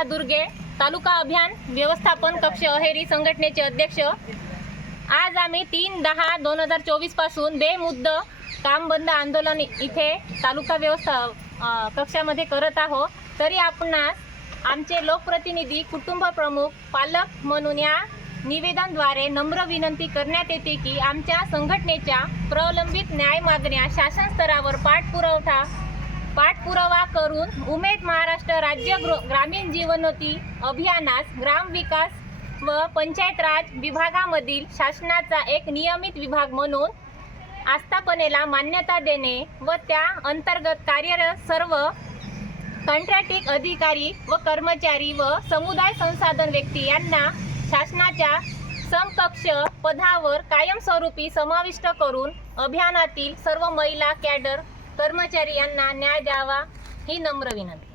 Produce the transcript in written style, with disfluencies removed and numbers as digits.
रेखा दुर्गे, तालुका अभियान व्यवस्थापन कक्ष अहेरी संघटनेचे अध्यक्ष। आज आम्ही 3/10/2024 पासून बेमुद्द काम बंद आंदोलन इथे तालुका व्यवस्था कक्षामध्ये करत आहोत। तरी आपणास आमचे लोकप्रतिनिधी, कुटुंब प्रमुख, पालक म्हणून या निवेदनाद्वारे नम्र विनंती करण्यात येते की आमच्या संघटनेच्या प्रलंबित न्याय मागण्या शासन स्तरावर पाठपुरावा करून उमेद महाराष्ट्र राज्य ग्रामीण जीवनोन्नती अभियानास ग्राम विकास व पंचायत राज विभागामधील शासनाचा एक नियमित विभाग म्हणून आस्थापनेला मान्यता देणे व त्या अंतर्गत कार्यरत सर्व कॉन्ट्रॅक्टिंग अधिकारी व कर्मचारी व समुदाय संसाधन व्यक्ती यांना शासनाच्या समकक्ष पदावर कायमस्वरूपी समाविष्ट करून अभियानातील सर्व महिला कॅडर कर्मचारी यांना न्याय द्यावा ही नम्र विनंती।